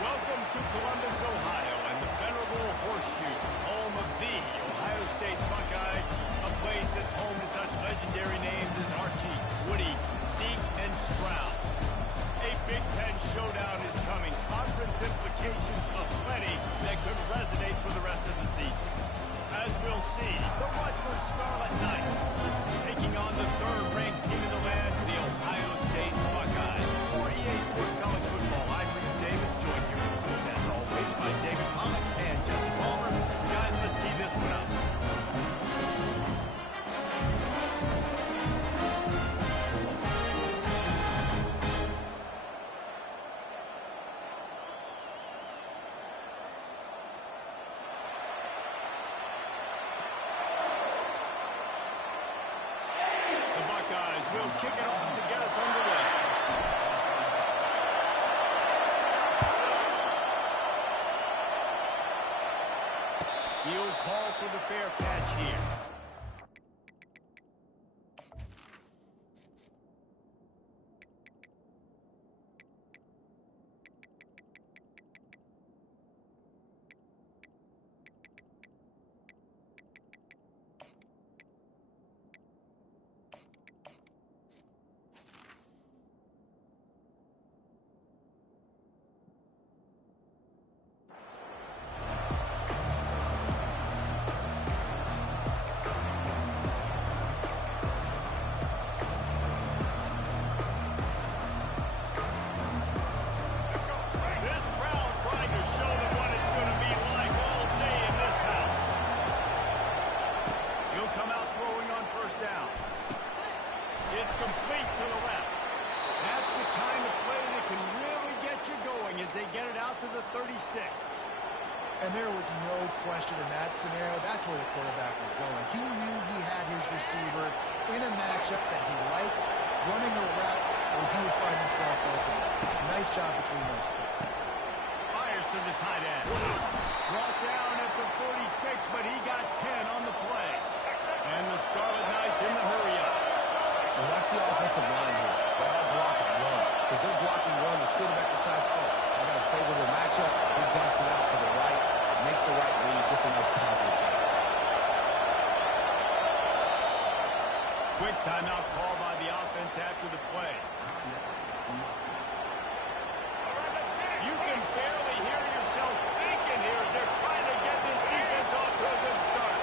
Welcome to Columbus, Ohio, and the venerable Horseshoe, home of the Ohio State Buckeyes, a place that's home to such legendary names as Archie, Woody, Zeke, and Stroud. A Big Ten showdown is coming, conference implications aplenty that could resonate for the rest of the season. As we'll see, the Rutgers Scarlet Knights taking on the third-ranked team in the land, the Ohio State Buckeyes. For EA Sports College Football, I'm Reese Davis, joined here, as always, by David Pollock and Jesse Palmer. Guys, let's tee this one up. We'll kick it off to get us underway. He'll call for the fair catch here. And there was no question in that scenario. That's where the quarterback was going. He knew he had his receiver in a matchup that he liked, running a route where he would find himself open. Nice job between those two. Fires to the tight end. Brought down at the 46, but he got 10 on the play. And the Scarlet Knights in the hurry-up. And watch the offensive line here. They all block run. Because they're blocking run, the quarterback decides, oh, I got a favorable matchup. He dumps it out to the right, makes the right read, gets a nice positive gain. Quick timeout call by the offense after the play. You can barely hear yourself thinking here as they're trying to get this defense off to a good start.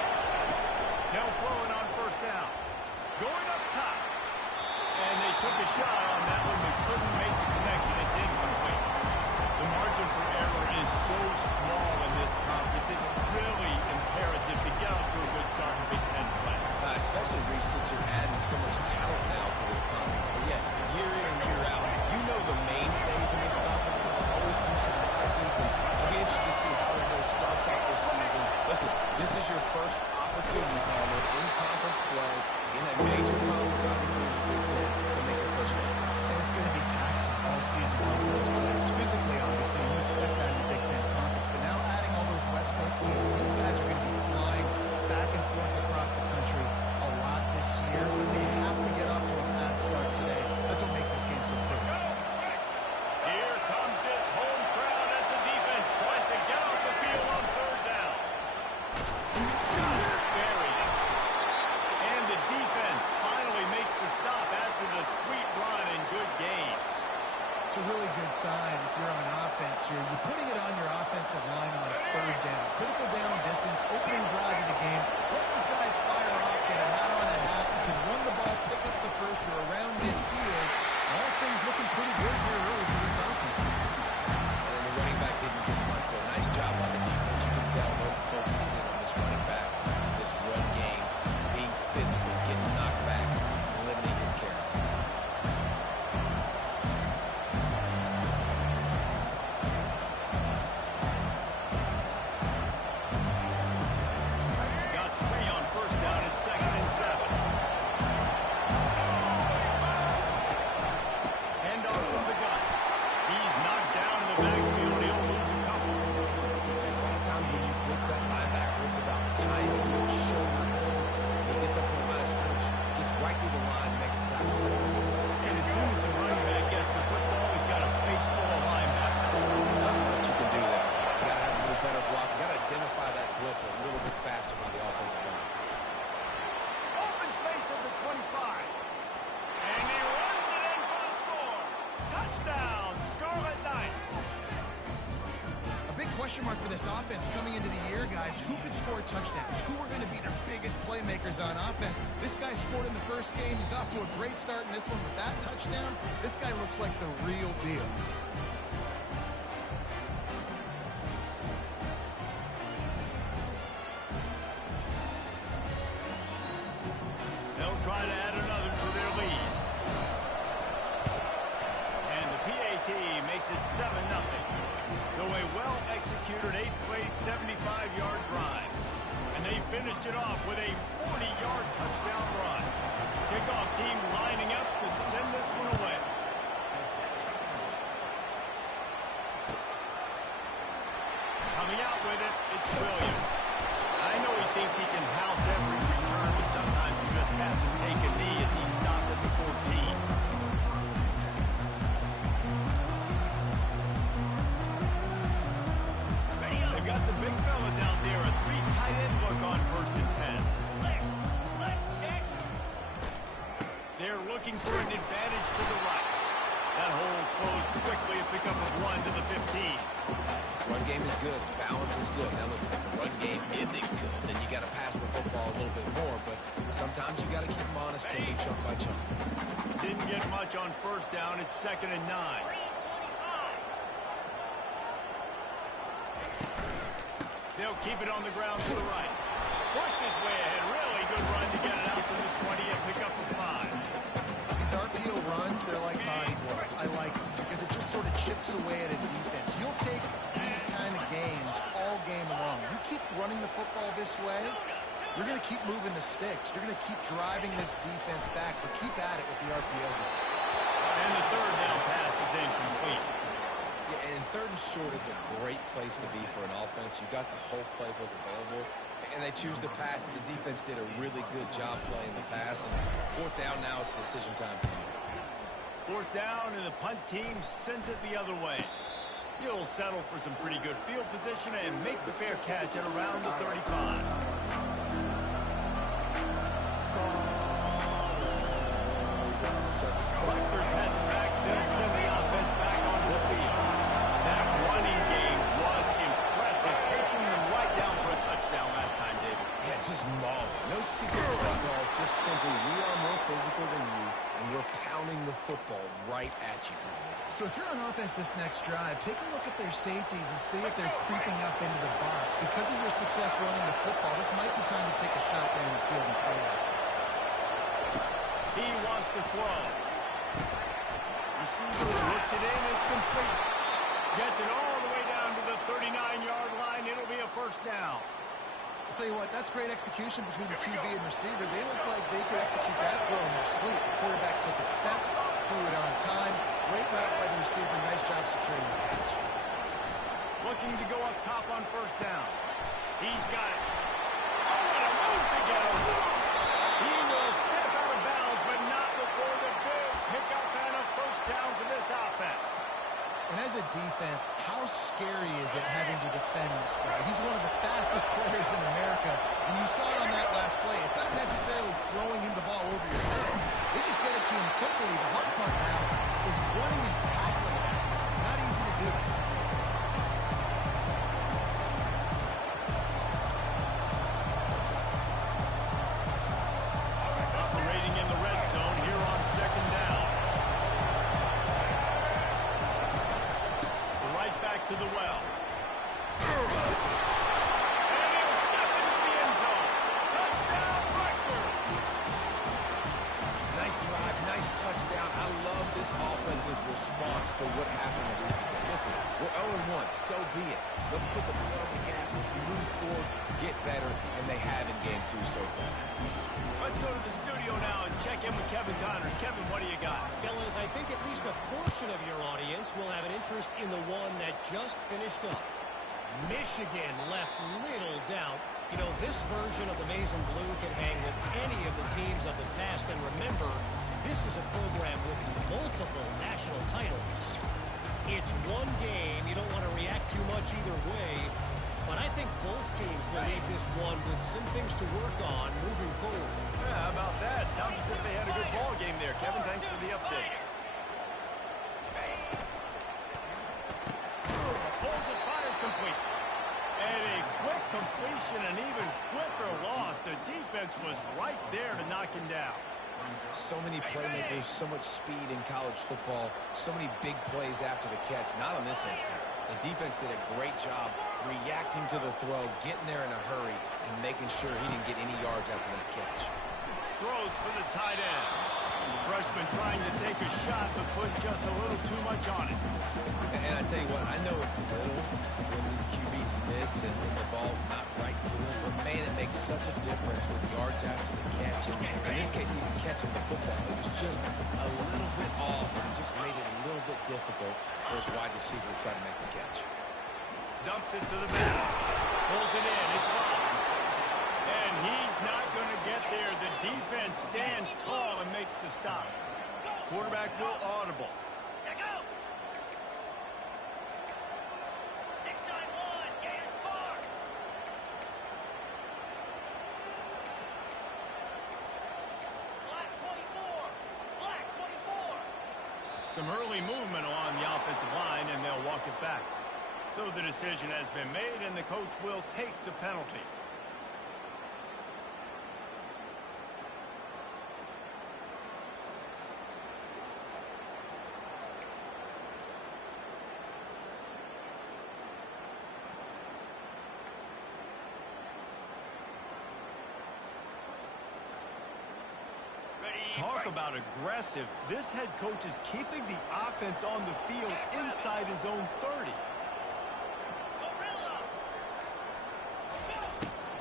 Now throwing on first down. Going up top. And they took a shot on that one but couldn't make the connection. It's incomplete. The margin for error is so small in this conference. It's really imperative to get off to a good start in Big Ten play. Especially, Reece, since you're adding so much talent now to this conference. But yeah, year in and year out, you know the mainstays in this conference, but there's always some surprises. And I'll be interested to see how everybody starts out this season. Listen, this is your first opportunity, Palmer, in conference play, in a major conference, obviously, in the Big Ten, to make your first name. And it's going to be taxing all season long for those players. Physically, obviously, you expect that in the Big Ten Conference. But now adding all those West Coast teams, these guys are going to be flying back and forth across the country a lot this year. They have to get off to a fast start today. That's what makes this game so critical. Here comes this home crowd as the defense tries to get off the field on third down. Just buried it. And the defense finally makes the stop after the sweet run and good gain. It's a really good sign if you're on offense here. You're putting it on your offensive line on third down. Critical down distance, opening drive of the game. Let those guys fire off, get a hat on a hat. You can run the ball, pick up the first. You're around midfield. All things looking pretty good here early for this offense. And the running back didn't get much, though. Nice job by the defense. You can tell they're focused in on this running back, this run game, being physical, getting knockbacks, limiting his carries. Got 3 on first down at 2nd and 7. Hand off from the gun. He's knocked down in the backfield. He'll lose a couple. And a lot of times when you blitz that linebacker, it's about time question mark for this offense coming into the year, guys. Who could score touchdowns? Who are going to be their biggest playmakers on offense? This guy scored in the first game. He's off to a great start in this one with that touchdown. This guy looks like the real deal. They'll try to add another to their lead. And the PAT makes it 7-0. So a well-executed 8-play, 75-yard drive. And they finished it off with a 40-yard touchdown run. Kickoff team lining up to send this one away. Coming out with it, it's Williams. I know he thinks he can house every return, but sometimes you just have to take a knee as he stopped at the 14. They've got the big fellas out there, a 3 tight end look on 1st and 10. They're looking for an advantage to the right. That hole closed quickly, a pickup of 1 to the 15. Run game is good. Balance is good. Now listen, if the run game isn't good, then you got to pass the football a little bit more. But sometimes you got to keep them honest, taking chunk by chunk. Didn't get much on 1st down. It's 2nd and 9. They'll keep it on the ground to the right. Pushed his way ahead. Really good run to get it out to the 20 and pick up the 5. These RPO runs, they're like body blows. I like them because it just sort of chips away at a defense. You'll take these kind of games all game long. You keep running the football this way, you're going to keep moving the sticks. You're going to keep driving this defense back, so keep at it with the RPO. And the 3rd down pass is incomplete. Yeah, and 3rd and short, it's a great place to be for an offense. You got the whole playbook available, and they choose to pass. The defense did a really good job playing the pass. And 4th down now, it's decision time for you. 4th down, and the punt team sends it the other way. You'll settle for some pretty good field position and make the fair catch at around the 35. Rutgers has it back. They'll send the offense back onto the field. That running game was impressive, taking them right down for a touchdown last time, David. Yeah, just mauling. No secret play calls, just simply we are more physical than you, and we're pounding the football right at you. So if you're on offense this next drive, take a look at their safeties and see if they're creeping up into the box. Because of your success running the football, this might be time to take a shot down the field and play it. He wants to throw. Receiver looks it in, it's complete. Gets it all the way down to the 39-yard line. It'll be a 1st down. I'll tell you what, that's great execution between the QB and receiver. They look like they could execute that throw in their sleep. The quarterback took his steps, threw it on time. Great route by the receiver. Nice job securing the catch. Looking to go up top on 1st down. He's got it. Oh, what a move to get him. He will step out of bounds, but not before the big pickup and a 1st down for this offense. And as a defense, how scary is it having to defend this guy? He's one of the fastest players in America, and you saw it on that last play. It's not necessarily throwing him the ball over your head. They just get it to him quickly. The hard part now is running and tackling him. Not easy to do. Operating in the red zone here on 2nd down. Right back to the well. And he'll step into the end zone. Touchdown, Rutgers! Nice drive, nice touchdown. I love this offense's response to what happened a week ago. Listen, we're 0-1, so be it. Let's put the foot on the gas. Let's move forward, get better, and they have in game 2 so far. Let's go to the studio now and check in with Kevin Connors. Kevin, what do you got? Fellas, I think at least a portion of your audience will have an interest in the one that just finished up. Michigan left little doubt. You know, this version of the Maize and Blue can hang with any of the teams of the past. And remember, this is a program with multiple national titles. It's one game. You don't want to react too much either way. But I think both teams will leave this one with some things to work on moving forward. Yeah, how about that? Sounds as if they had a good ball game there. Kevin, thanks for the update. Pulls it, fired complete. defense was right there to knock him down. So many playmakers, so much speed in college football, so many big plays after the catch. Not in this instance. The defense did a great job reacting to the throw, getting there in a hurry, and making sure he didn't get any yards after that catch. Throws for the tight end. The freshman trying to take a shot, but put just a little too much on it. And I tell you what, I know it's little when these QBs miss and the ball's not right to them, but man, it makes such a difference with yards after the catch. And in this case, even catching the football, it was just a little bit off and just made it a little bit difficult for his wide receiver to try to make the catch. Dumps it to the back. Pulls it in. It's locked. And he's not going to get there. The defense stands tall and makes the stop. Quarterback will audible. Some early movement along the offensive line, and they'll walk it back. So the decision has been made, and the coach will take the penalty. Talk about aggressive. This head coach is keeping the offense on the field inside his own 30.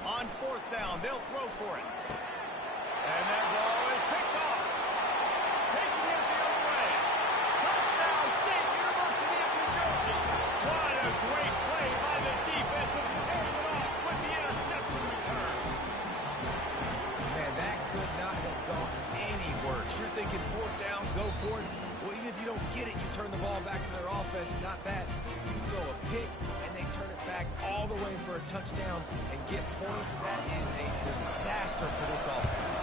On fourth down, they'll throw for it. And that ball is picked off. Taking it the other way. Touchdown, State University of New Jersey. What a great play by the defense, and paying it off with the interception return. Man, that could not have gone any worse. You're thinking fourth down, go for it. Well, even if you don't get it, you turn the ball back to their offense. Not that. You throw a pick, and they turn it back all the way for a touchdown and get points. That is a disaster for this offense.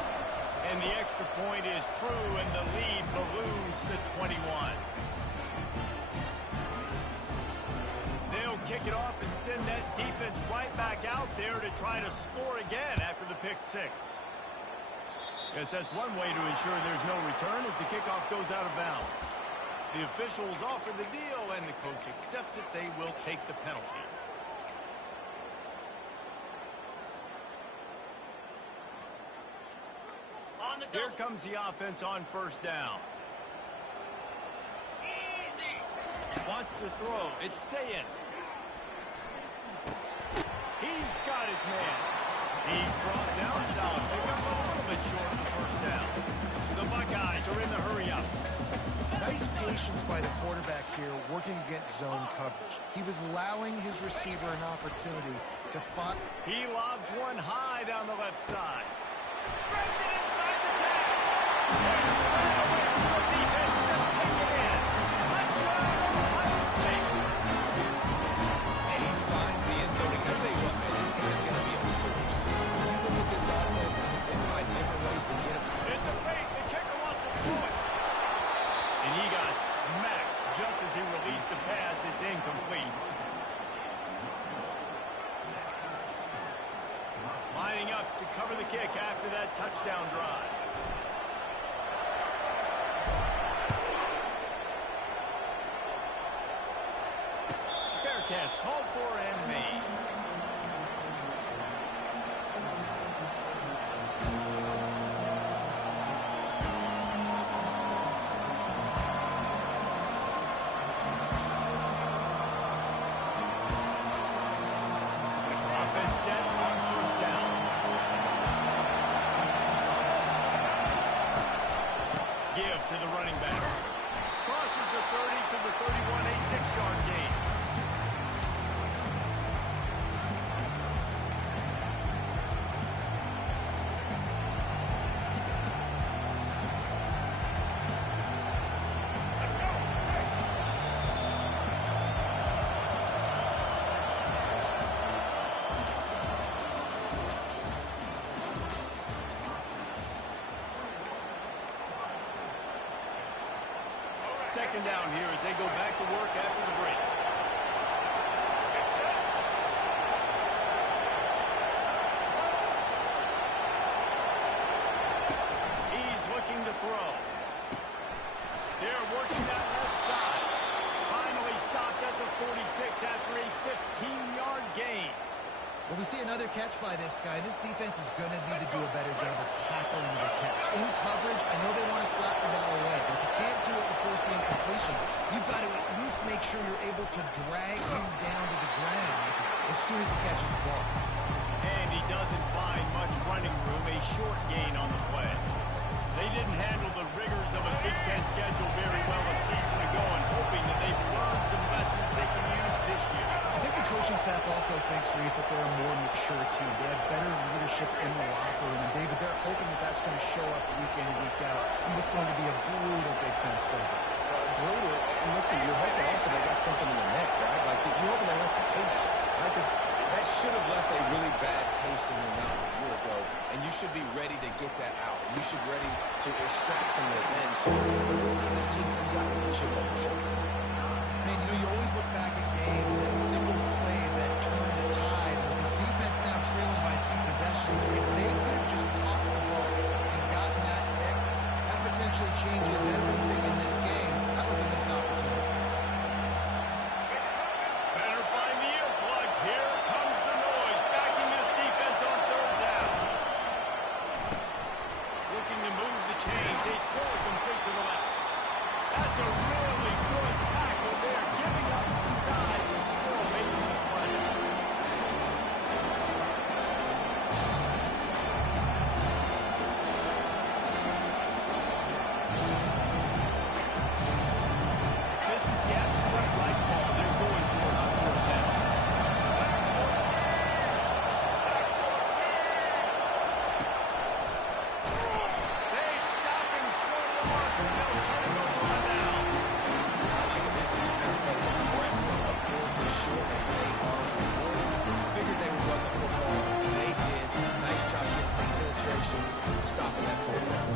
And the extra point is true, and the lead balloons to 21. They'll kick it off and send that defense right back out there to try to score again after the pick six. Yes, that's one way to ensure there's no return as the kickoff goes out of bounds. The officials offer the deal, and the coach accepts it. They will take the penalty. Here comes the offense on first down. Easy. Wants to throw. It's Sayin. He's got his man. He's brought down solid. Pick up a little bit short of the first down. The Buckeyes are in the hurry-up. Nice patience by the quarterback here working against zone coverage. He was allowing his receiver an opportunity to find. He lobs one high down the left side. Grabs it inside the 10. And ran away from the defense to take it in. Touchdown, Ohio State. And he finds the end zone. I tell you what, man, this guy's going to be a force. You look at this offense, they find different ways to get him. It's a fake. The kicker wants to throw it. And he got smacked just as he released the pass. It's incomplete. Lining up to cover the kick after that touchdown drive. Fair catch called for and made. Offense set on first down. Give to the running back. Crosses the 30 to the 31, a 6-yard gain. Second down here as they go back to work after the break. working that left side. Finally stopped at the 46 after a 15-yard gain. Well, we see another catch by this guy. This defense is going to need to do a better job of tackling the catch. In coverage, I know they want to slap the ball away, but if you can't do it before it's the incompletion, you've got to at least make sure you're able to drag him down to the ground as soon as he catches the ball. And he doesn't find much running room, a short gain on the play. They didn't handle the rigors of a Big Ten schedule very well a season ago, and hoping that they've learned some lessons they can use this year. I think the coaching staff also thinks, Reese, that they're a more mature team. They have better leadership in the locker room. And, David, they're hoping that that's going to show up week in and week out in what's going to be a brutal Big Ten schedule. Brutal. And listen, you're hoping also they got something in the neck, right? Like, you're hoping they want some payback, right? Because that should have left a really bad taste in your mouth a year ago, and you should be ready to get that out. And you should be ready to extract some revenge. So let's see if this team comes out with a chip on their shoulder. Man, you know, you always look back at games and single plays that turn the tide. With this defense now trailing by 2 possessions, if they could have just caught the ball and gotten that pick, that potentially changes everything in this game. That was a missed opportunity. Better find the earplugs. Here comes the noise. Backing this defense on third down. Looking to move the chains. They throw it complete to the left. That's a really good tackle there, giving up some size and still making the play. This is the absolute right ball. They're going for it on fourth down. They stop him short of the mark, and they'll turn it over on down. I like it. This defense plays aggressive up fourth and short, and they are rewarded. Figured they would run the football. They did. Nice job getting some penetration and stopping that fourth down.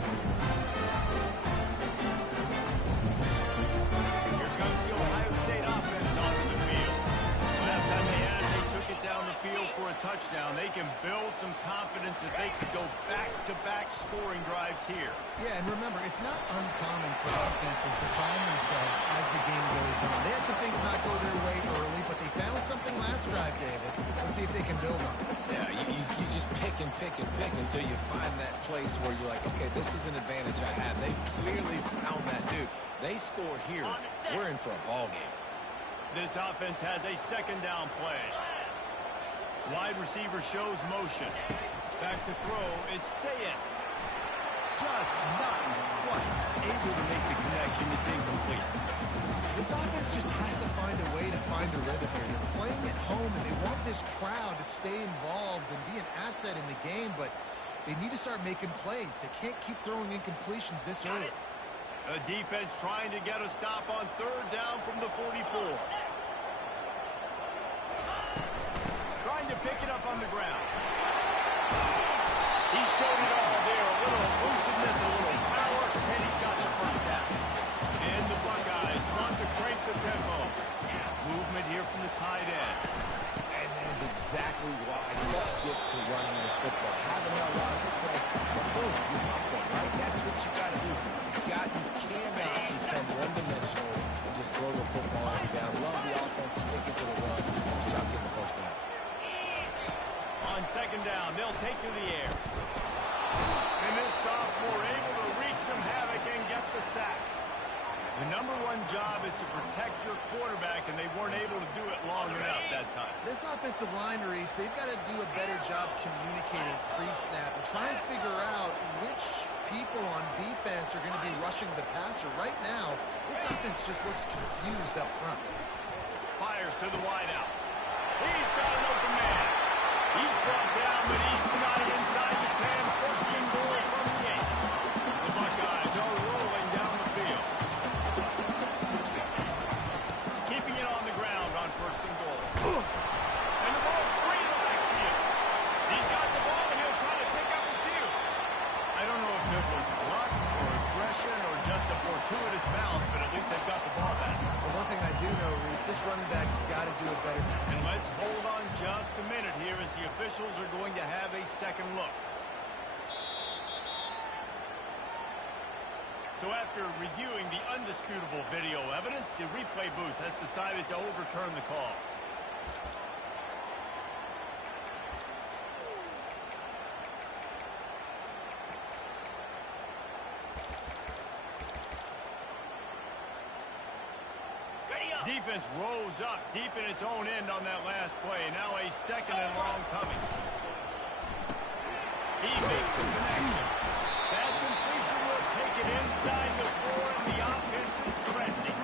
Here comes the Ohio State offense onto the field. Last time they had it, they took it down the field for a touchdown. They can build some confidence that they can go back-to-back scoring drives here. Yeah, and remember, it's not uncommon for offenses to find themselves as the game goes on. They had some things not go their way early, but they found something last drive, David. Let's see if they can build on it. Yeah, you just pick and pick and pick until you find that place where you're like, okay, this is an advantage I have. They clearly found that dude. They score here. We're in for a ball game. This offense has a second down play. Wide receiver shows motion. Back to throw. It's Sayin. Just not quite able to make the connection. It's incomplete. This offense just has to find a way to find a rhythm here. They're playing at home, and they want this crowd to stay involved and be an asset in the game, but they need to start making plays. They can't keep throwing incompletions this early. A defense trying to get a stop on third down from the 44. Trying to pick it up on the ground. He showed it all there. A little elusiveness, a little power, and he's got the first down. And the Buckeyes want to crank the tempo. Movement here from the tight end. And that is exactly why you stick to running the football. Haven't had a lot of success, but boom, you pop them, right? That's what you got to do. You cannot become one-dimensional and just throw the football every down. Love the offense, sticking to the run. Nice job getting the first down. On second down, they'll take to the air. And this sophomore able to wreak some havoc and get the sack. The number one job is to protect your quarterback, and they weren't able to do it long enough that time. This offensive line, Reese, they've got to do a better job communicating pre-snap and try and figure out which people on defense are going to be rushing the passer. Right now, this offense just looks confused up front. Fires to the wideout. He's got an open man. He's brought down, but he's got it inside the 10. First and goal from the 8. The Buckeyes are rolling down the field. Keeping it on the ground on first and goal. And the ball's free in the backfield. He's got the ball, and he'll try to pick up a few. I don't know if it was luck or aggression or just a fortuitous bounce, but at least they've got the ball back. Well, one thing I do know, Reese, this running back's got to do it better. And let's hold on just a minute here as the officials are going to have a second look. So after reviewing the undisputable video evidence, the replay booth has decided to overturn the call. Defense rose up deep in its own end on that last play. Now a second and long coming. He makes the connection. That completion will take it inside the 4, and the offense is threatening.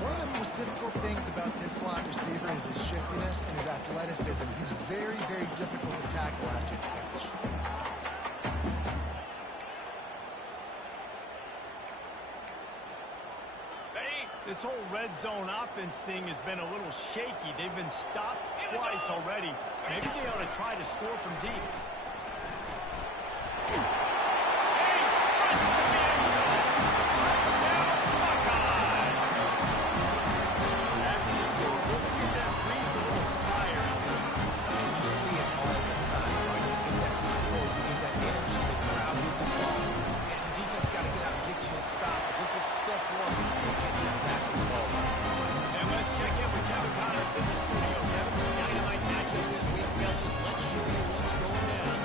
One of the most difficult things about this slot receiver is his shiftiness and his athleticism. He's very, very difficult to tackle after the catch. This whole red zone offense thing has been a little shaky. They've been stopped twice already. Maybe they ought to try to score from deep. He sprints to the end zone. Touchdown, Buckeyes. After the score, we'll see if that breathes a little fire. And you see it all the time, right? You get that score, you get that energy, the crowd gets involved. And the defense got to get out and get you a stop. But this was step one. Getting that back in the ball. And let's check in with Kevin Connors in the studio. Kevin, Dynamite matchup this week, fellas. Let's show you what's going down.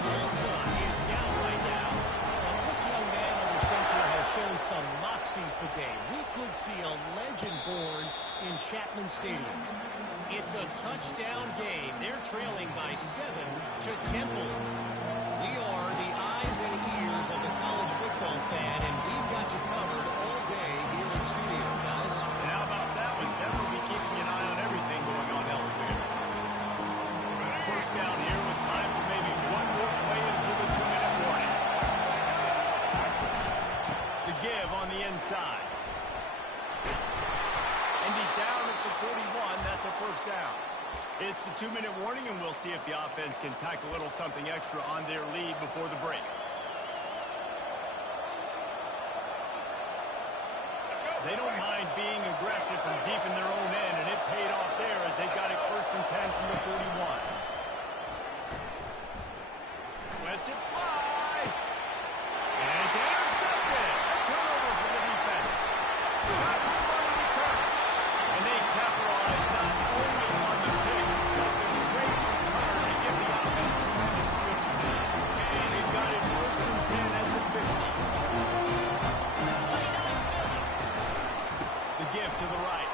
Tulsa is down right now. And this young man under center has shown some moxie today. We could see a legend born in Chapman Stadium. It's a touchdown game. They're trailing by 7 to Temple. We are the eyes and ears of the college football fan, and we've got you covered all day here in studio, guys. and how about that one? Kevin will be keeping an eye on everything going on elsewhere. First down here with time for maybe one more play until the 2-minute warning. The give on the inside. And he's down at the 41. That's a first down. It's the 2-minute warning, and we'll see if the offense can tack a little something extra on their lead before the break. They don't mind being aggressive from deep in their own end, and it paid off there as they got it 1st and 10 from the 41. Lets it fly. And it's intercepted. A turnover for the defense. Not room on the return. And they capitalize not only on the pick, but the great return to give the offense tremendous field position. And they've got it 1st and 10 at the 50. The give to the right.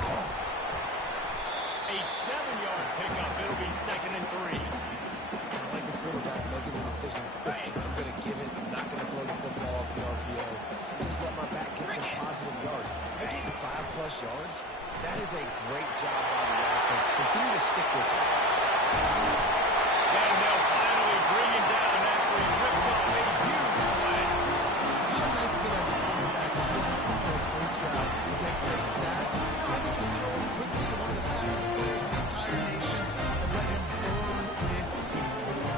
A 7-yard pickup. It'll be 2nd and 3. I like the quarterback making the decision quickly. I'm going to give it. I'm not going to throw the football off the RPO. And just let my back get some positive yards. They're getting 5+ yards. That is a great job by the offense. Continue to stick with it. And they'll finally bring him down after he rips off a huge play. How nice is it as a quarterback to be able to throw post routes to get great stats? I can just throw him quickly to one of the fastest players in the entire nation and let him burn this defense.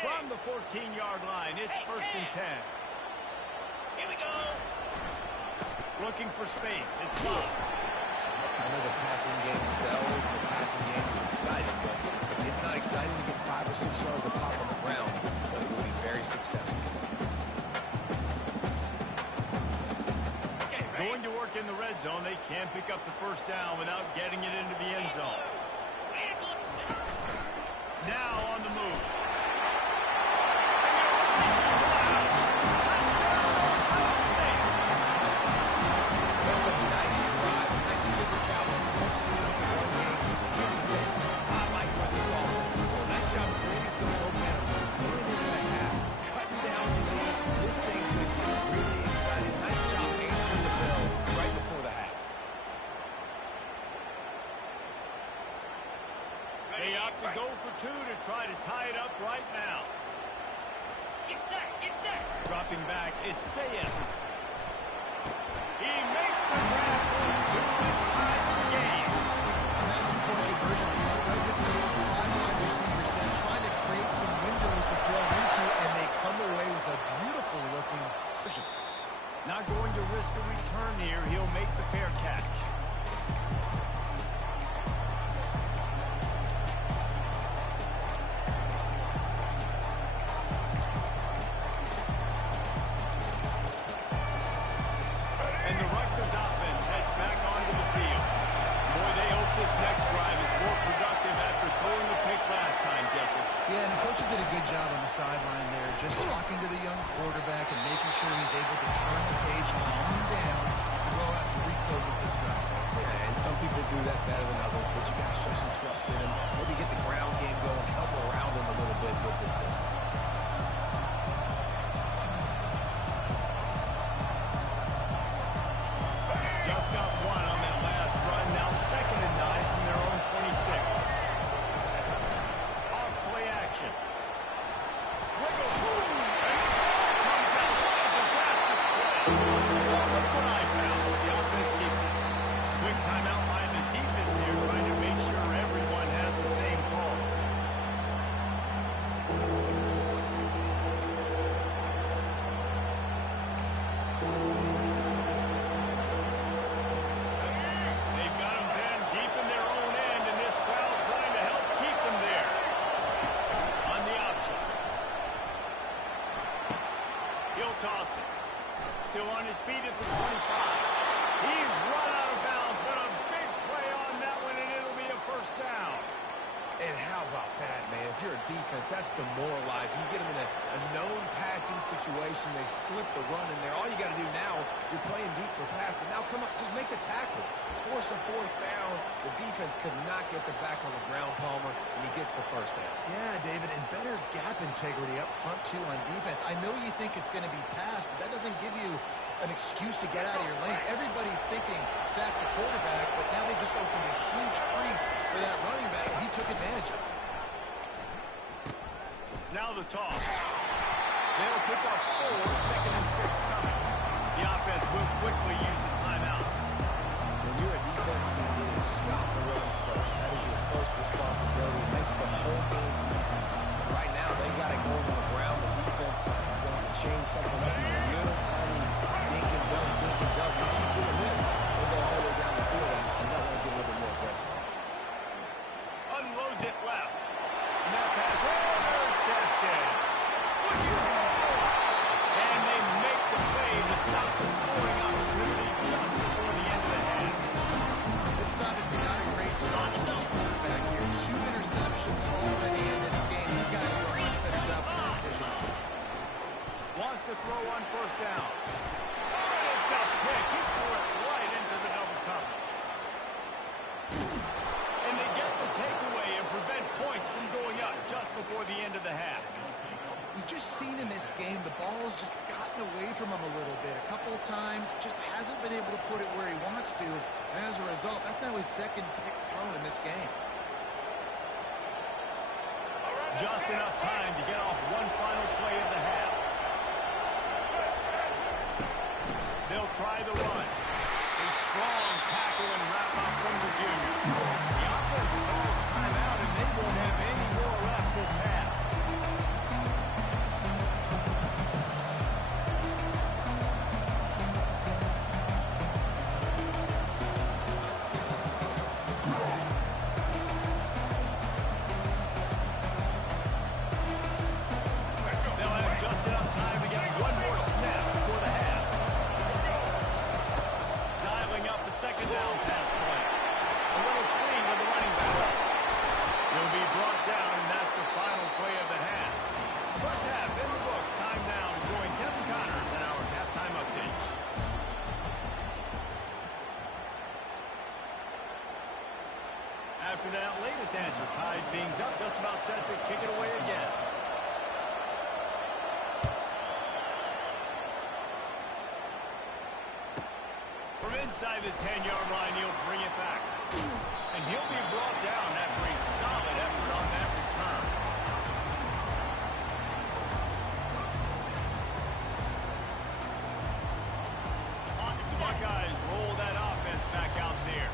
From the 14-yard line, it's 1st and 10. Here we go. Looking for space. It's low. I know the passing game sells and the passing game is exciting, but it's not exciting to get 5 or 6 yards of pop on the ground, but it will be very successful. Going to work in the red zone, they can pick up the 1st down without getting it into the end zone. Now on the move. That's a nice drive, nice physicality, punching it up the one game. Here's the thing, I like where this offense is going. Nice job of creating some momentum, pulling into the half, cutting down the lead. This thing could get really exciting. Nice job answering the bell right before the half. They opt to go for 2 to try to tie it up right now. Get set. Get set. Dropping back, it's Sayed. He makes the grab for the 2 and ties the game. On that two-point conversion, they spread the field, 5 wide receiver set, trying to create some windows to throw into, and they come away with a beautiful-looking decision. Not going to risk a return here. He'll make the fair catch. sideline there, just talking to the young quarterback and making sure he's able to turn the page, calm him down, to go out and refocus this round. Yeah, and some people do that better than others, but you got to show some trust in him. Maybe get the ground game going, help around him a little bit with this system. Just got one on that last run. Now 2nd and 9 from their own 26. Off play action. Wiggles. And the ball comes out. What a disastrous play. Well, look what I found. The offense keeps it. Quick timeout by the defense here, trying to make sure everyone has the same calls. They've got them pinned deep in their own end, and this crowd trying to help keep them there. On the option. He'll toss it. Still on his feet at the 25. He's run out of bounds, but a big play on that one, and it'll be a first down. And how about that, man? If you're a defense, that's demoralizing. You get them in a known passing situation. They slip the run in there. All you got to do now, you're playing deep for pass, but now come up, just make the tackle. Force a 4th down. The defense could not get the back on the ground, Palmer, and he gets the first down. Yeah, David, and better gap integrity up front, too, on defense. I know you think it's going to be passed, but that doesn't give you an excuse to get out of your lane. Everybody's thinking sack the quarterback, but now they just opened a huge crease for that running back, and he took advantage of it. Now the toss. They'll pick up 4, 2nd and 6 coming. The offense will quickly use the timeout. When you're a defense, it is stop the run first. That is your first responsibility. It makes the whole game easy. But right now, they got it going on the ground. The defense is going to change something up. These little tiny dink and dunk, dink and dunk. You keep doing this, they'll go all the way down the field on you, so you might want to get a little bit more aggressive. Unloads it left. And that pass intercepted. And they make the play to stop the scoring opportunity just before the end of the half. This is obviously not a great start for this quarterback here. 2 interceptions already in this game. He's got to do a much better job with the decision. Wants to throw on 1st down. And it's a pick. He threw it right into the double coverage. And they get the takeaway and prevent points from going up just before the end of the half. We've just seen in this game the ball's just gotten away from him a little bit. A couple of times, just hasn't been able to put it where he wants to. And as a result, that's now his 2nd pick thrown in this game. Just enough time to get off one final play of the half. They'll try the run. A strong tackle and wrap up from the junior. The offense calls timeout, and they won't have any more left this half. They'll have just enough time to get one more snap before the half. Dialing up the 2nd down pass play. A little screen with the running back. He'll be brought down, and that's the final play of the half. First half in the books. Time now to join Kevin Connors in our halftime update. After that latest answer, tied things up, just about set to kick it away again. From inside the 10-yard line, he'll bring it back. And he'll be brought down after a solid effort on that return. The Buckeyes roll that offense back out there.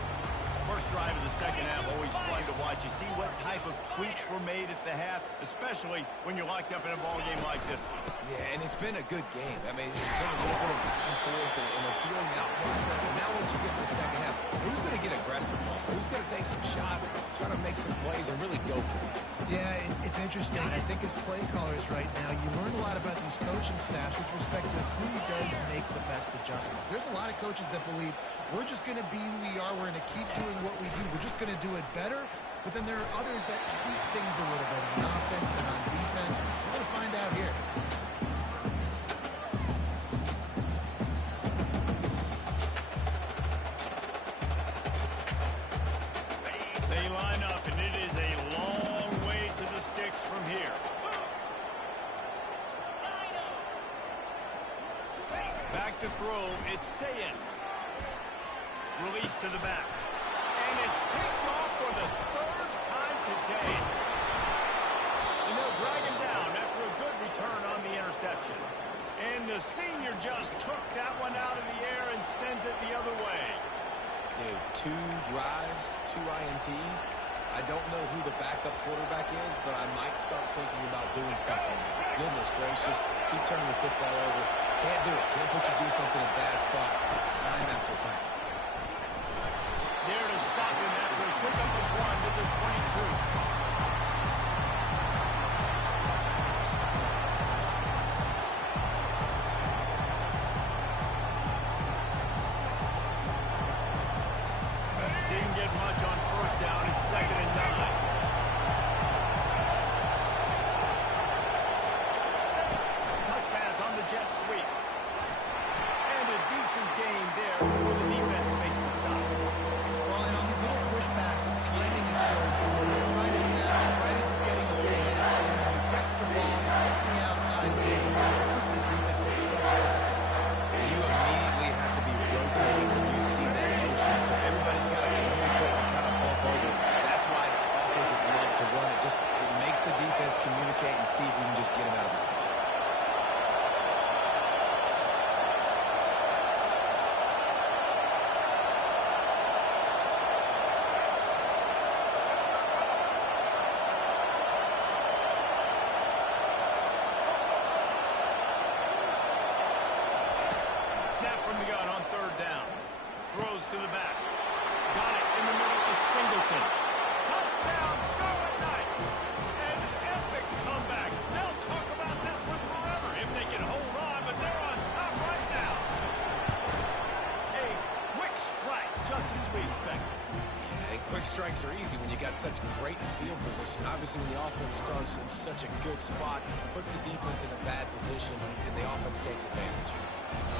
First drive of the 2nd half, always fun to watch. You see what type of tweaks were made at the half, especially when you're locked up in a ball game like this one. Yeah, and it's been a good game. I mean, it's been a little bit of back and forth and a feeling out process. And now once you get to the 2nd half, who's going to get aggressive? Who's going to take some shots, try to make some plays, and really go for it? Yeah, it's interesting. I think as play callers right now, you learn a lot about these coaching staffs with respect to who does make the best adjustments. There's a lot of coaches that believe we're just going to be who we are. We're going to keep doing what we do. We're just going to do it better. but then there are others that tweak things a little bit on offense and on defense. We're going to find out here. They line up, and it is a long way to the sticks from here. Back to throw, it's Sayin. Release to the back. And it's picked off for the third time today. And they'll drag him down after a good return on the interception. And the senior just took that one out of the air and sends it the other way. Dude, 2 drives, 2 INTs. I don't know who the backup quarterback is, but I might start thinking about doing something. Goodness gracious, keep turning the football over. Can't do it. Can't put your defense in a bad spot time after time. There to stop him after a pickup of 1 to the 22. Didn't get much on first down. It's 2nd and 9. Touch pass on the jet sweep. And a decent gain there before the defense makes the stop. Well, and on these little push passes, timing is so important. Trying to snap it right as he's getting a full head of steam. He gets the ball, he's hitting the outside big, puts the defense in such a bad spot. You immediately have to be rotating when you see that motion, so everybody's got to communicate and kind of bump over. That's why offenses love to run it. It makes the defense communicate and see if you can just get him out of the spot. Snap from the gun on 3rd down. Throws to the back. Got it in the middle. It's Singleton. Touchdown, Scarlet Knights. An epic comeback. They'll talk about this one forever if they can hold on, but they're on top right now. A quick strike, just as we expected. And quick strikes are easy when you got such great field position. Obviously, when the offense starts in such a good spot, it puts the defense in a bad position, and the offense takes advantage.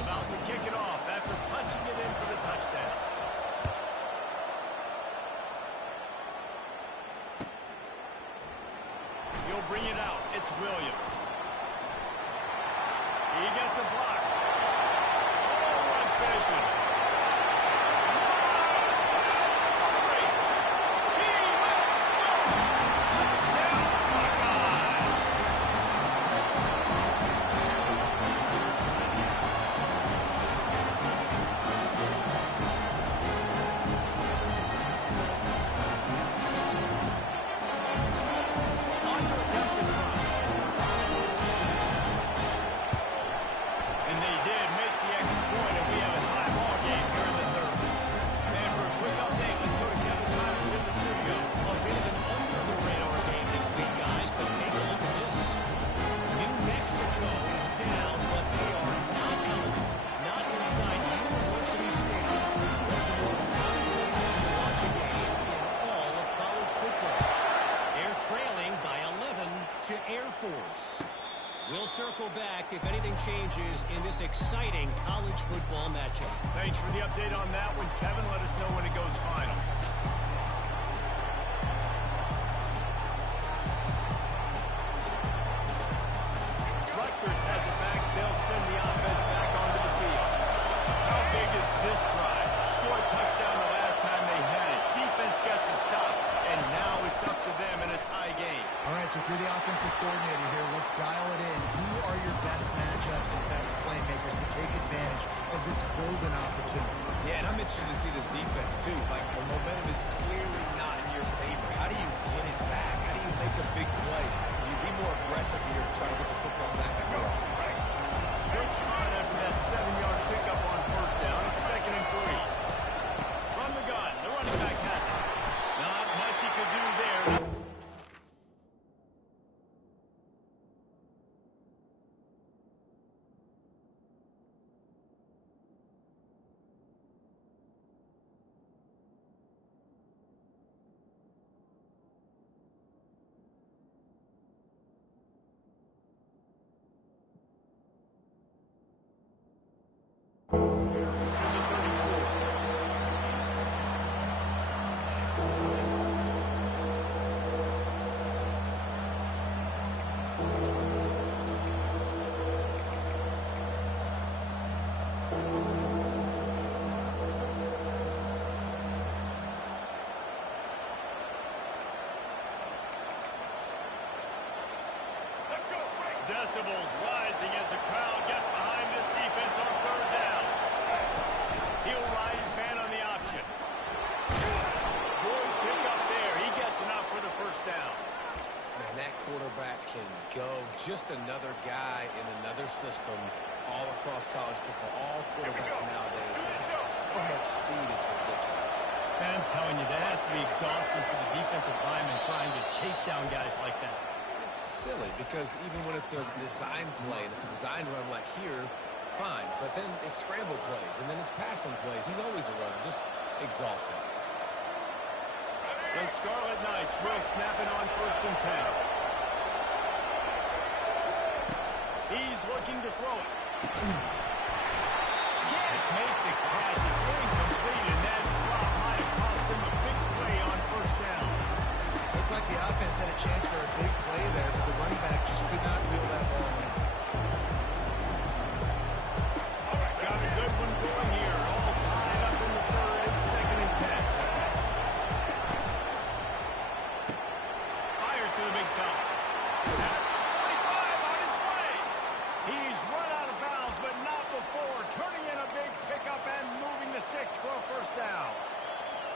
About to kick it off after punching it in for the touchdown. He'll bring it out. It's Williams. He gets a block. Oh, what vision. He will score. Touchdown, Buckeyes. On to attempt to try. And they did make the extra point, and we have a tie ball game here in the 3rd. And for a quick update, let's go to Kevin Myers in the studio. A bit of an under-the-radar game this week, guys, but take a look at this. New Mexico is down, but they are not out. Not inside University Stadium. One of the more fun places to watch a game in all of college football. They're trailing by 11 to Air Force. We'll circle back if anything changes in this exciting college football matchup. Thanks for the update on that one, Kevin. Let us know when it goes final. Rutgers has it back. They'll send the offense back onto the field. How big is this drive? Scored a touchdown the last time they had it. Defense got you stopped, and now it's up to them in a tie game. All right, so if you're the offensive coordinator here, let's dial it in. Who are your best matchups and best playmakers to take advantage of this golden opportunity? Yeah, and I'm interested to see this defense, too. Like, the momentum is clearly not in your favor. How do you get it back? How do you make a big play? Do you be more aggressive here and try to get the football back to your offense? Good spot after that 7-yard pickup on 1st down. It's 2nd and 3. From the gun, the running back has it. Not much he could do there. decibels rising as the crowd gets behind this defense on third down. He'll ride his man on the option. Good pick up there. He gets enough for the first down. Man, that quarterback can go. Just another guy in another system all across college football. All quarterbacks nowadays, they have so much speed, it's ridiculous. Man, I'm telling you, that has to be exhausting for the defensive lineman trying to chase down guys like that. It's silly because even when it's a design play and it's a design run like here, fine. But then it's scramble plays and then it's passing plays. He's always a runner. Just exhausting. The Scarlet Knights will snap it on 1st and 10. He's looking to throw it. Can't make the catch. It's incomplete, and that drop might have cost him a big play on 1st down. Looked like the offense had a chance for a big play there, but the running back just could not reel that ball in. Got a good one going here. All tied up in the 3rd. It's 2nd and 10. Fires to the big fella. At the 45 on his way. He's run out of bounds, but not before. Turning in a big pickup and moving the sticks for a 1st down.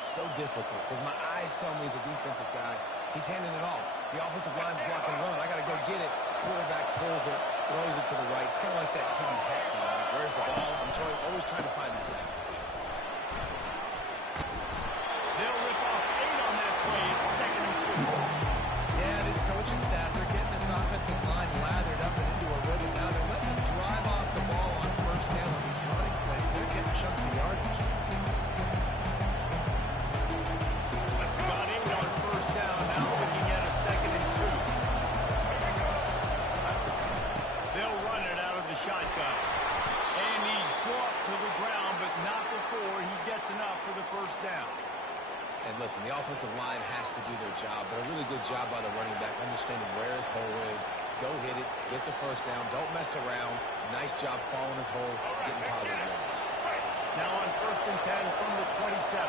So difficult because my eyes tell me he's a defensive guy. He's handing it off. The offensive line's blocking run. I got to go get it. Quarterback pulls it, throws it to the right. It's kind of like that hidden hat game. Like, where's the ball? I'm always trying to find that guy. They'll rip off 8 on that play. It's 2nd and 2. Yeah, this coaching staff, they're getting this offensive line lathered up and into a rhythm. Now they're letting them drive off the ball on 1st down on these running plays, and they're getting chunks of yardage. Got 8 on 1st down. Now looking at a 2nd and 2. They'll run it out of the shotgun. And he's brought to the ground, but not before he gets enough for the 1st down. And listen, the offensive line has to do their job, but a really good job by the running back, understanding where his hole is. Go hit it, get the 1st down, don't mess around. Nice job following his hole, getting positive yards. Now on 1st and 10 from the 27.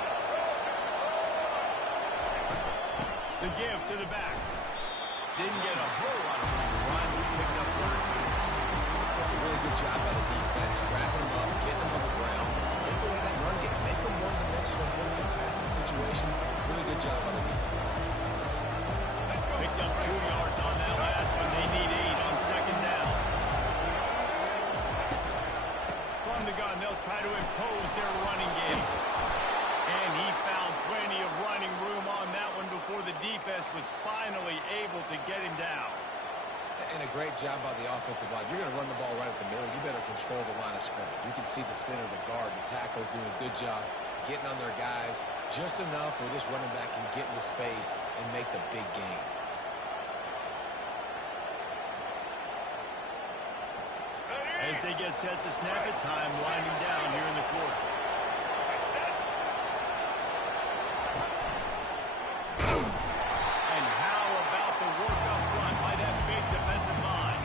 The give to the back. Didn't get a whole lot of room to run. He picked up 1 or 2. That's a really good job by the defense, wrapping him up, getting him on the ground. Take away that run game, make him one-dimensional, put him in passing situations. Really good job by the defense. Picked up 2 yards on that last one. They need 8 on 2nd down. From the gun, they'll try to impose their running game. And he found plenty of running room on that one before the defense was finally able to get him down. And a great job by the offensive line. You're going to run the ball right at the middle. You better control the line of scrimmage. You can see the center, the guard, the tackle's doing a good job getting on their guys just enough where this running back can get into space and make the big game. As they get set to snap it, time winding down here in the quarter. And how about the work up front by that big defensive line?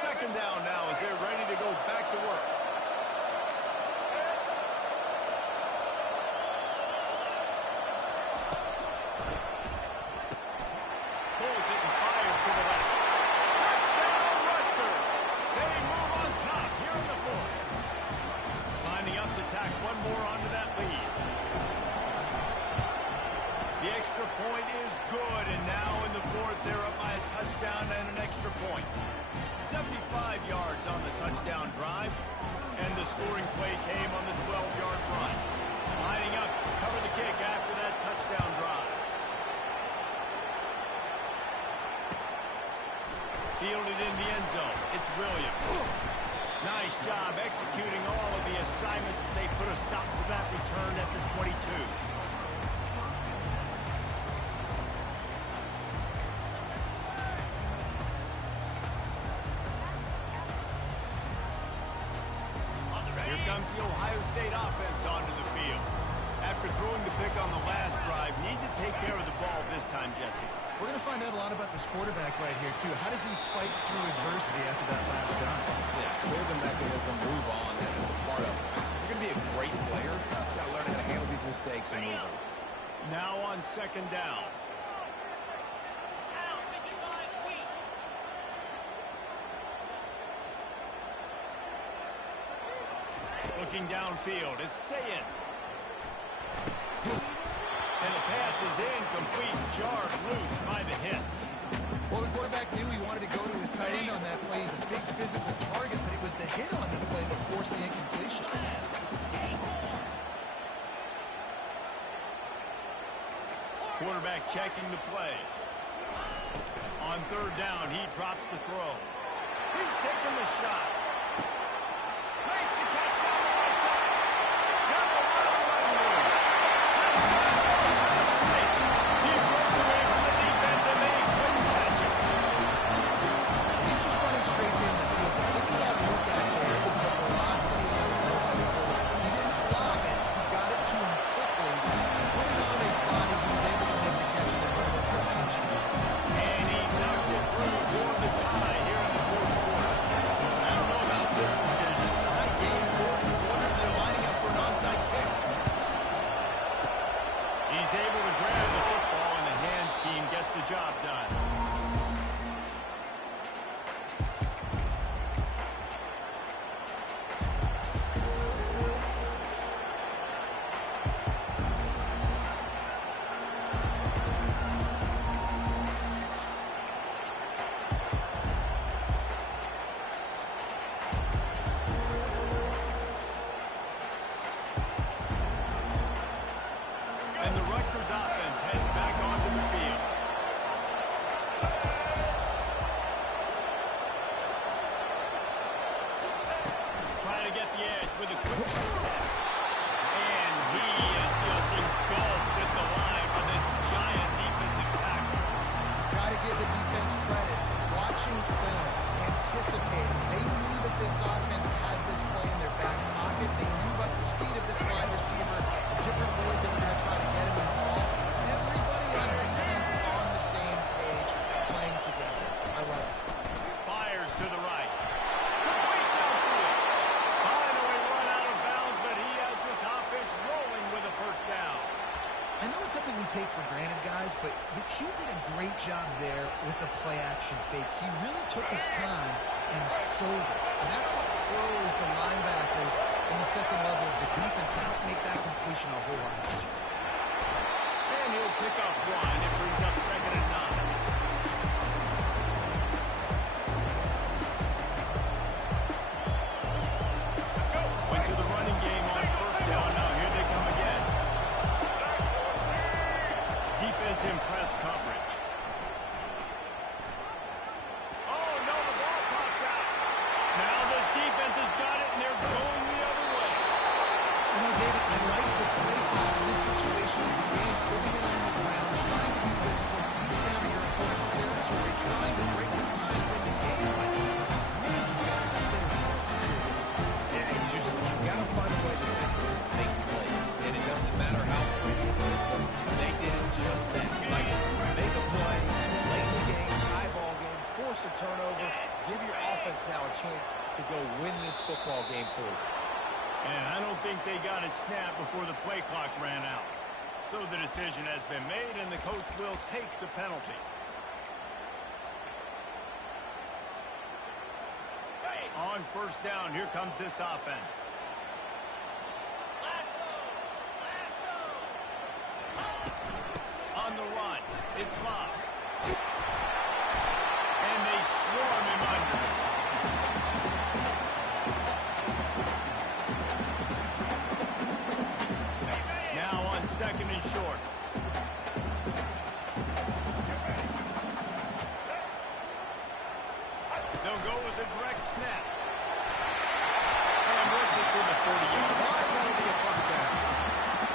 Second down now as they're ready to go back to work. Pulls it and fires to the left. Touchdown, Rutgers! They move on top here in the 4th. Lining up to tack one more onto that lead. The extra point is good, and now in the 4th, they're up by a touchdown and an extra point. 75 yards on the touchdown drive, and the scoring play came on the 12-yard run. Lining up to cover the kick after that touchdown drive. Fielded in the end zone. It's Williams. Nice job executing all of the assignments as they put a stop to that return at the 22. Here comes the Ohio State offense onto the field. need to take care of the ball this time, Jesse. We're going to find out a lot about this quarterback right here, too. How does he fight through adversity after that last drive? Yeah, clear the mechanism, move on. That's a part of it. You're going to be a great player. You've got to learn how to handle these mistakes and move on. Now on second down. Looking downfield, it's Sayin. And the pass is incomplete, jarred loose by the hit. Well, the quarterback knew he wanted to go to his tight end on that play. He's a big physical target, but it was the hit on the play that forced the incompletion. Quarterback checking the play. On third down, he drops the throw. He's taking the shot. Makes the catch down the right side. Got a running room. He broke away from the defense and then he couldn't catch it. He's just running straight down the field. The thing you got to look at there is the velocity of the throw by the quarterback. He didn't block it. He got it to him quickly. Put it on his body. He was able to make the catch and then run it for a touchdown. And he knocks it through for the tie here in the fourth quarter. I don't know about this decision. It's a high game, fourth quarter. They're lining up for an onside kick. He's able to grab the football, and the hands team gets the job done. And the Rutgers offense heads back onto the field. Trying to get the edge with a quick step. And he is just engulfed at the line by this giant defensive tackle. Got to give the defense credit. Watching film, anticipating. They knew that this offense had this play in their back pocket. They knew about the speed of this wide receiver, the different ways they were going to try to get him involved. Everybody on defense on the same page, playing together. I love it. Fires to the right. Complete downfield. Finally run out of bounds, but he has this offense rolling with a first down. I know it's something we take for granted, guys, but the Q did a great job there with the play-action fake. He really took his time and sold it. And that's what froze the linebackers in the second level of the defense to help make that completion a whole lot easier. And he'll pick up one. It brings up second and 9. Went to the running game on first down. Now here they come again. Defense in press coverage. Oh, no, the ball popped out. Now the defense has got it, and they're going the other way. You know, David, I like the play call in this situation of the game, putting it on the ground, trying to be physical, deep down in your opponent's territory, trying to break this time and win the game. But, man, you got to have better flexibility. Yeah, you got to find a way to make plays. And it doesn't matter how pretty it is, but they did it just that. Like, make a play, late in the game, tie ball game, force a turnover, give your offense now a chance to go win this football game for you. And I don't think they got it snapped before the play clock ran out. So the decision has been made, and the coach will take the penalty. On first down, here comes this offense. On the run, it's Love. And they swarm him under. Now on second and short. They'll go with a direct snap. And works it to the 40-yard line. That'll be a first down.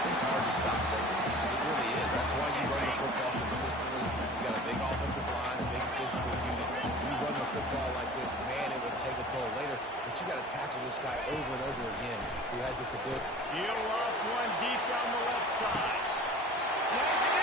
It's hard to stop there. It really is. That's why you run the football consistently. You got a big offensive line, a big physical unit. You run the football like this, man, it will take a toll later. But you got to tackle this guy over and over again who has this ability. He'll off one deep down the left side. Snags it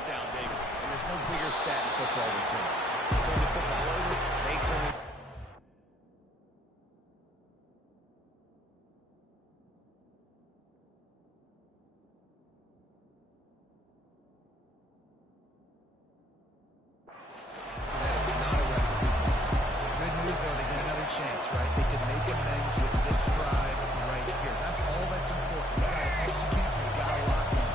touchdown, David. And there's no bigger stat in football than turnovers. Turn the football over, they turn it. So that is not a recipe for success. Good news, though, they get another chance, right? They can make amends with this drive right here. That's all that's important. You got to execute, you got to lock in.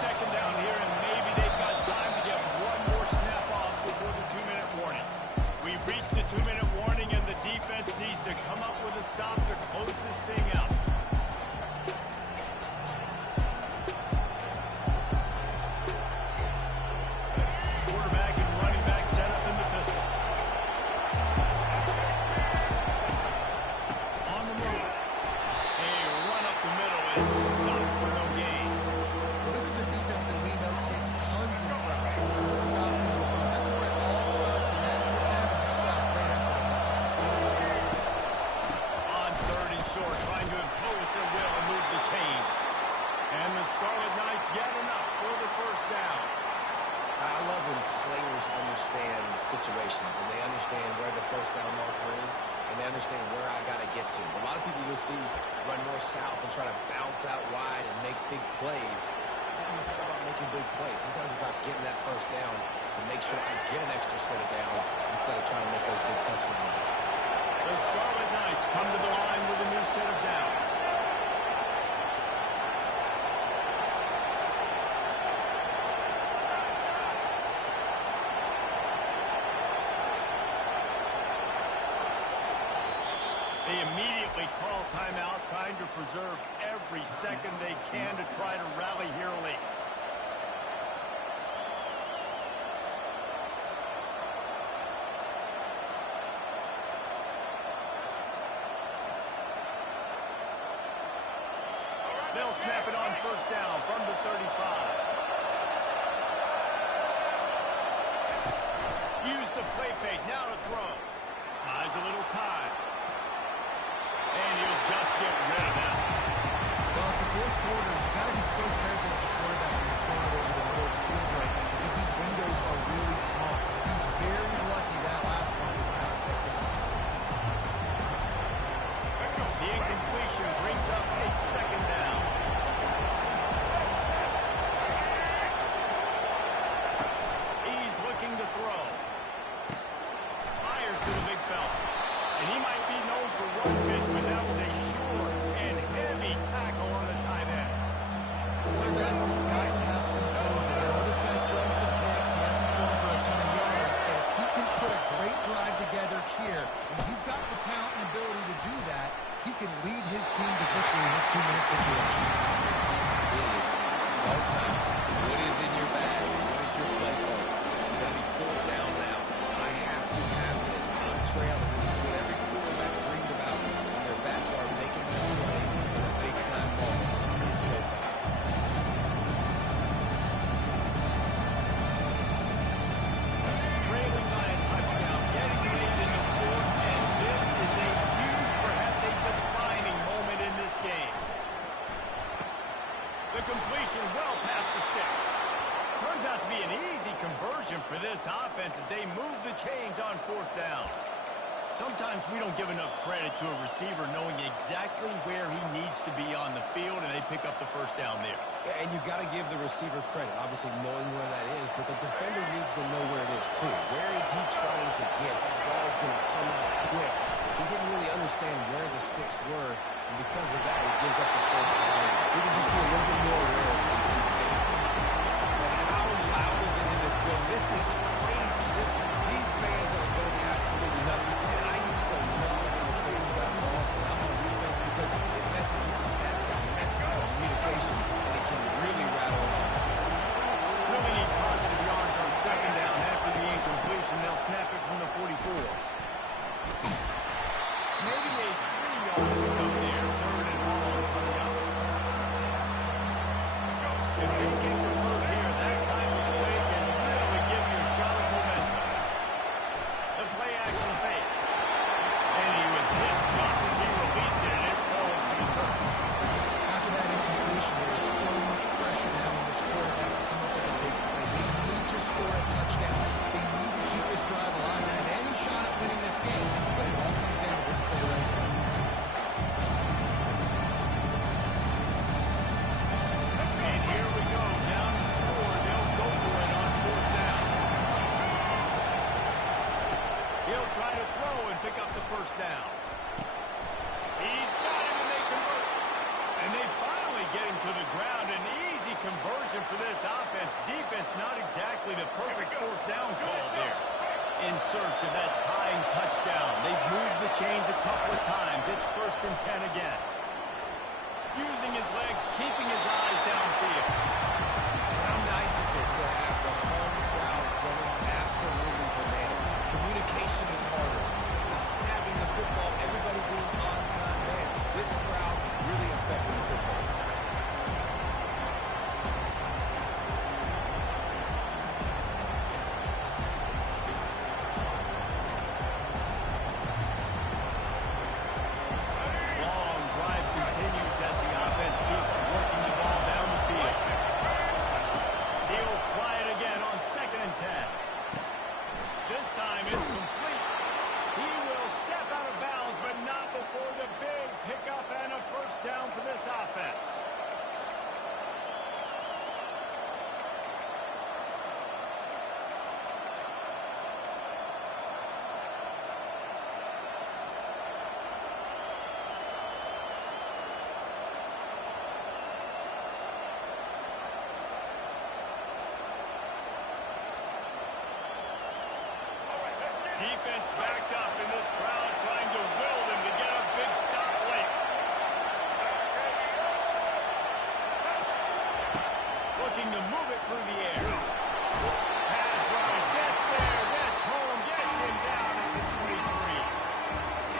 Second down here, and maybe they've got time to get one more snap off before the 2-minute warning. We've reached the 2-minute warning, and the defense needs to come up with a stop to close this thing out. Quarterback and running back set up in the pistol. On the move. A run up the middle is stopped for no gain. Well, this is a defense that we know takes tons of pride in stopping the run. That's where it all starts and ends with them, and you saw great effort on defense. On third and short, trying to impose their will and move the chains. And the Scarlet Knights get enough for the first down. I love when players understand situations and they understand where the first down marker is and they understand where I got to get to. A lot of people you'll see run north-south and try to bounce out wide and make big plays. Sometimes it's not about making big plays. Sometimes it's about getting that first down to make sure I get an extra set of downs instead of trying to make those big touchdown runs. The Scarlet Knights come to the line with a new set of downs. They immediately call timeout, trying to preserve every second they can to try to rally here late. They'll snap it on first down from the 35. Use the play fake, now to throw. Buys a little time. And he'll just get rid of that. Well, it's the fourth quarter. You've got to be so careful as a quarterback when you're throwing it over the middle of the field right now because these windows are really small. He's very lucky that last one was not picked up. The incompletion brings up a second down. He's looking to throw. Fires to the big fella. And he might be known for run pitch, but that was a sure and heavy tackle on the tight end. Quarterbacks have got to have composure. I know this guy's throwing some picks. He hasn't thrown for a ton of yards, but if he can put a great drive together here, and he's got the talent and ability to do that, he can lead his team to victory in this 2-minute situation. It is all times. What is in your bag? What is your play call? It's going to be fourth down now. I have to have this. I'm trailing. This is what every quarterback dreamed about in their backyard, making that play in a big-time ball. It's go time. Trailing by a touchdown, getting late in the fourth, and this is a huge, perhaps a defining moment in this game. The completion well past the sticks. Turns out to be an easy conversion for this offense as they move the chains on fourth down. Sometimes we don't give enough credit to a receiver knowing exactly where he needs to be on the field, and they pick up the first down there. Yeah, and you got to give the receiver credit, obviously knowing where that is, but the defender needs to know where it is too. Where is he trying to get? That ball's going to come out quick. He didn't really understand where the sticks were, and because of that, he gives up the first down. We can just be a little bit more aware as a defensive game. But how loud is it in this building? This is crazy. These fans are going absolutely nuts. And I used to love when the fans got involved, and I'm on defense because it messes with the snap count, it messes with the communication, and it can really rattle an offense. Really need positive yards on second down after the incompletion. They'll snap it from the 44. Maybe a 3-yard pickup there. Third and long coming up. try to throw and pick up the first down. He's got him, and they convert. And they finally get him to the ground. An easy conversion for this offense. Defense not exactly the perfect fourth down call there. In search of that tying touchdown. They've moved the chains a couple of times. It's 1st and 10 again. Using his legs, keeping his eyes downfield. How nice is it to have the home crowd going absolutely bananas? Communication is harder. Snapping the football, everybody being on time. Man, this crowd really affecting the football. Long drive continues as the offense keeps working the ball down the field. He'll try it again on 2nd and 10. This time it's complete. He will step out of bounds, but not before the big pickup and a first down for this offense. Defense backed up in this crowd, trying to will them to get a big stop late. Looking to move it through the air. Pass rush, gets there, gets home, gets him down at the 23.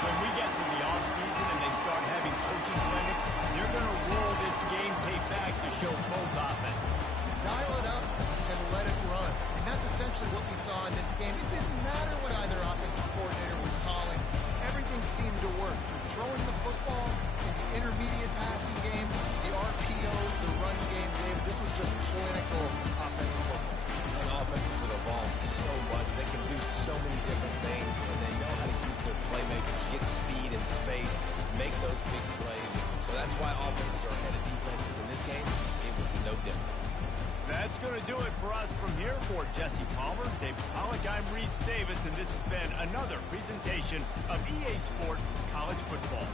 When we get to the offseason and they start having coaching clinics, they're going to roll this game tape back to show both offenses. Dial it up and let it run. And that's essentially what we saw in this game. It didn't matter what either offensive coordinator was calling. Everything seemed to work. Throwing the football in the intermediate passing game, the RPOs, the run game, David, this was just clinical offensive football. And offenses that evolve so much. They can do so many different things, and they know how to use their playmakers, get speed and space, make those big plays. So that's why offenses are ahead of defenses. In this game, it was no different. That's going to do it for us from here. For Jesse Palmer, David Pollack, I'm Reese Davis, and this has been another presentation of EA Sports College Football.